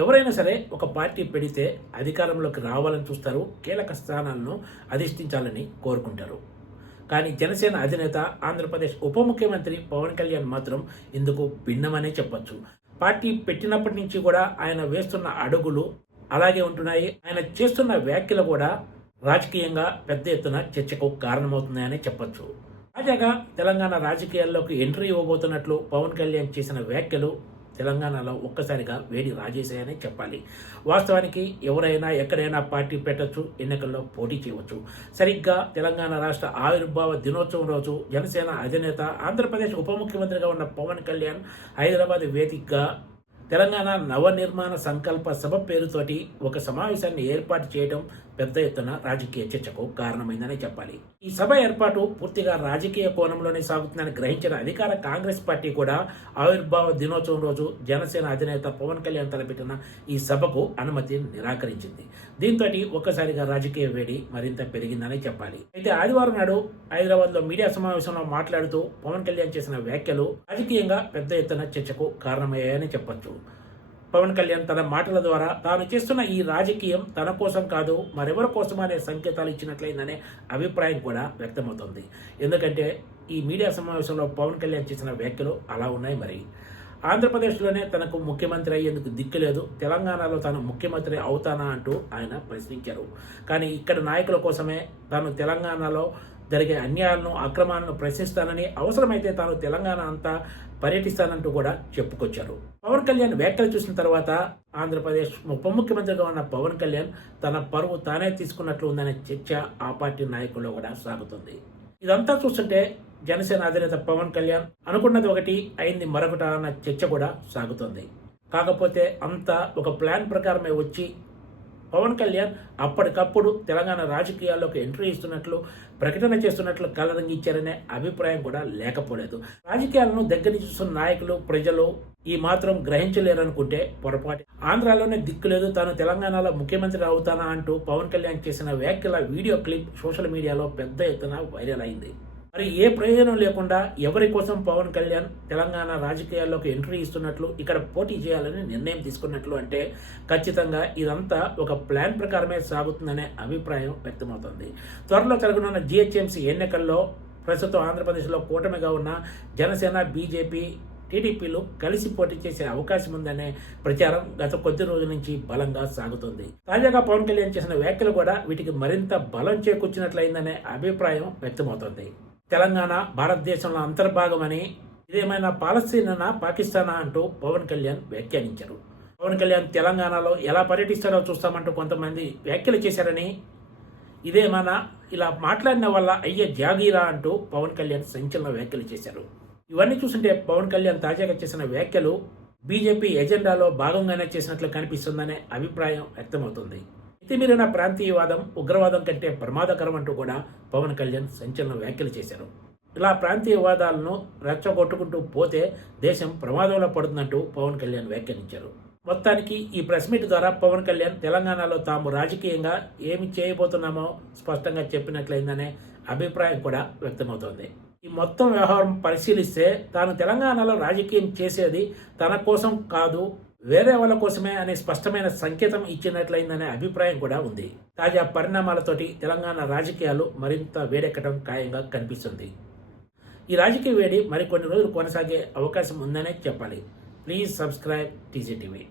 ఎవరైనా సరే ఒక పార్టీ పెడితే అధికారంలోకి రావాలని చూస్తారు, కీలక స్థానాలను అధిష్ఠించాలని కోరుకుంటారు. కానీ జనసేన అధినేత, ఆంధ్రప్రదేశ్ ఉప ముఖ్యమంత్రి పవన్ కళ్యాణ్ మాత్రం ఇందుకు భిన్నమనే చెప్పొచ్చు. పార్టీ పెట్టినప్పటి నుంచి కూడా ఆయన వేస్తున్న అడుగులు అలాగే ఉంటున్నాయి. ఆయన చేస్తున్న వ్యాఖ్యలు కూడా రాజకీయంగా పెద్ద ఎత్తున చర్చకు కారణమవుతున్నాయని చెప్పొచ్చు. తాజాగా తెలంగాణ రాజకీయాల్లోకి ఎంట్రీ ఇవ్వబోతున్నట్లు పవన్ కళ్యాణ్ చేసిన వ్యాఖ్యలు తెలంగాణలో ఒక్కసారిగా వేడి రాజేశాయని చెప్పాలి. వాస్తవానికి ఎవరైనా ఎక్కడైనా పార్టీ పెట్టచ్చు, ఎన్నికల్లో పోటీ చేయవచ్చు. సరిగ్గా తెలంగాణ రాష్ట్ర ఆవిర్భావ దినోత్సవం రోజు జనసేన అధినేత, ఆంధ్రప్రదేశ్ ఉప ముఖ్యమంత్రిగా ఉన్న పవన్ కళ్యాణ్ హైదరాబాద్ వేదికగా తెలంగాణ నవనిర్మాణ సంకల్ప సభ పేరుతోటి ఒక సమావేశాన్ని ఏర్పాటు చేయడం పెద్ద ఎత్తున రాజకీయ చర్చకు కారణమైందని చెప్పాలి. ఈ సభ ఏర్పాటు పూర్తిగా రాజకీయ కోణంలోనే సాగుతుందని గ్రహించిన అధికార కాంగ్రెస్ పార్టీ కూడా ఆవిర్భావ దినోత్సవం రోజు జనసేన అధినేత పవన్ కళ్యాణ్ తలపెట్టిన ఈ సభకు అనుమతి నిరాకరించింది. దీంతో ఒక్కసారిగా రాజకీయ వేడి మరింత పెరిగిందని చెప్పాలి. అయితే ఆదివారం నాడు హైదరాబాద్ లో మీడియా సమావేశంలో మాట్లాడుతూ పవన్ కళ్యాణ్ చేసిన వ్యాఖ్యలు రాజకీయంగా పెద్ద ఎత్తున చర్చకు కారణమయ్యాయని చెప్పొచ్చు. పవన్ కళ్యాణ్ తన మాటల ద్వారా తాను చేస్తున్న ఈ రాజకీయం తన కోసం కాదు, మరెవరి కోసం అనే సంకేతాలు ఇచ్చినట్లయిందనే అభిప్రాయం కూడా వ్యక్తమవుతోంది. ఎందుకంటే ఈ మీడియా సమావేశంలో పవన్ కళ్యాణ్ చేసిన వ్యాఖ్యలు అలా ఉన్నాయి. మరి ఆంధ్రప్రదేశ్లోనే తనకు ముఖ్యమంత్రి అయ్యేందుకు దిక్కు లేదు, తెలంగాణలో తాను ముఖ్యమంత్రి అవుతానా అంటూ ఆయన ప్రశ్నించారు. కానీ ఇక్కడ నాయకుల కోసమే తాను తెలంగాణలో జరిగే అన్యాయాలను, అక్రమాలను ప్రశ్నిస్తానని, అవసరమైతే తాను తెలంగాణ అంతా పర్యటిస్తానంటూ కూడా చెప్పుకొచ్చారు. పవన్ కళ్యాణ్ వ్యాఖ్యలు చూసిన తర్వాత ఆంధ్రప్రదేశ్ ఉప ముఖ్యమంత్రిగా ఉన్న పవన్ కళ్యాణ్ తన పరువు తానే తీసుకున్నట్లు ఉందనే చర్చ ఆ పార్టీ నాయకుల్లో కూడా సాగుతుంది. ఇదంతా చూస్తుంటే జనసేన అధినేత పవన్ కళ్యాణ్ అనుకున్నది ఒకటి, అయింది మరొకటి అన్న చర్చ కూడా సాగుతుంది. కాకపోతే అంతా ఒక ప్లాన్ ప్రకారమే వచ్చి పవన్ కళ్యాణ్ అప్పటికప్పుడు తెలంగాణ రాజకీయాల్లోకి ఎంట్రీ ఇస్తున్నట్లు, ప్రకటన చేస్తున్నట్లు కలరంగిచ్చారనే అభిప్రాయం కూడా లేకపోలేదు. రాజకీయాలను దగ్గర నుంచి చూస్తున్న నాయకులు, ప్రజలు ఈ మాత్రం గ్రహించలేరనుకుంటే పొరపాటు. ఆంధ్రాలోనే దిక్కు లేదు, తాను తెలంగాణలో ముఖ్యమంత్రి అవుతానా అంటూ పవన్ కళ్యాణ్ చేసిన వ్యాఖ్యల వీడియో క్లిప్ సోషల్ మీడియాలో పెద్ద ఎత్తున వైరల్ అయింది. మరి ఏ ప్రయోజనం లేకుండా ఎవరి కోసం పవన్ కళ్యాణ్ తెలంగాణ రాజకీయాల్లోకి ఎంట్రీ ఇస్తున్నట్లు, ఇక్కడ పోటీ చేయాలని నిర్ణయం తీసుకున్నట్లు అంటే ఖచ్చితంగా ఇదంతా ఒక ప్లాన్ ప్రకారమే సాగుతుందనే అభిప్రాయం వ్యక్తమవుతుంది. త్వరలో జరగనున్న జిహెచ్ఎంసీ ఎన్నికల్లో ప్రస్తుతం ఆంధ్రప్రదేశ్లో కూటమిగా ఉన్న జనసేన, బీజేపీ, టీడీపీలు కలిసి పోటీ చేసే అవకాశం ఉందనే ప్రచారం గత కొద్ది రోజుల నుంచి బలంగా సాగుతుంది. తాజాగా పవన్ కళ్యాణ్ చేసిన వ్యాఖ్యలు కూడా వీటికి మరింత బలం చేకూర్చినట్లయిందనే అభిప్రాయం వ్యక్తమవుతోంది. తెలంగాణ భారతదేశంలో అంతర్భాగమని, ఇదేమైనా పాలస్తీనా, పాకిస్తానా అంటూ పవన్ కళ్యాణ్ వ్యాఖ్యానించారు. పవన్ కళ్యాణ్ తెలంగాణలో ఎలా పర్యటిస్తారో చూస్తామంటూ కొంతమంది వ్యాఖ్యలు చేశారని, ఇదేమైనా ఇలా మాట్లాడిన వల్ల అయ్యే జాగీరా అంటూ పవన్ కళ్యాణ్ సంచలన వ్యాఖ్యలు చేశారు. ఇవన్నీ చూస్తుంటే పవన్ కళ్యాణ్ తాజాగా చేసిన వ్యాఖ్యలు బీజేపీ ఎజెండాలో భాగంగానే చేసినట్లు కనిపిస్తుందనే అభిప్రాయం వ్యక్తమవుతుంది. మితిమీరిన ప్రాంతీయవాదం, ఉగ్రవాదం కంటే ప్రమాదకరం అంటూ కూడా పవన్ కళ్యాణ్ సంచలన వ్యాఖ్యలు చేశారు. ఇలా ప్రాంతీయవాదాలను రెచ్చగొట్టుకుంటూ పోతే దేశం ప్రమాదంలో పడుతుందంటూ పవన్ కళ్యాణ్ వ్యాఖ్యానించారు. మొత్తానికి ఈ ప్రెస్ మీట్ ద్వారా పవన్ కళ్యాణ్ తెలంగాణలో తాము రాజకీయంగా ఏమి చేయబోతున్నామో స్పష్టంగా చెప్పినట్లయిందనే అభిప్రాయం కూడా వ్యక్తమవుతోంది. ఈ మొత్తం వ్యవహారం పరిశీలిస్తే తాను తెలంగాణలో రాజకీయం చేసేది తన కోసం కాదు, వేరే వాళ్ళ కోసమే అనే స్పష్టమైన సంకేతం ఇచ్చినట్లయిందనే అభిప్రాయం కూడా ఉంది. తాజా పరిణామాలతోటి తెలంగాణ రాజకీయాలు మరింత వేడెక్కడం ఖాయంగా కనిపిస్తుంది. ఈ రాజకీయ వేడి మరికొన్ని రోజులు కొనసాగే అవకాశం ఉందనే చెప్పాలి. Please subscribe TGTV.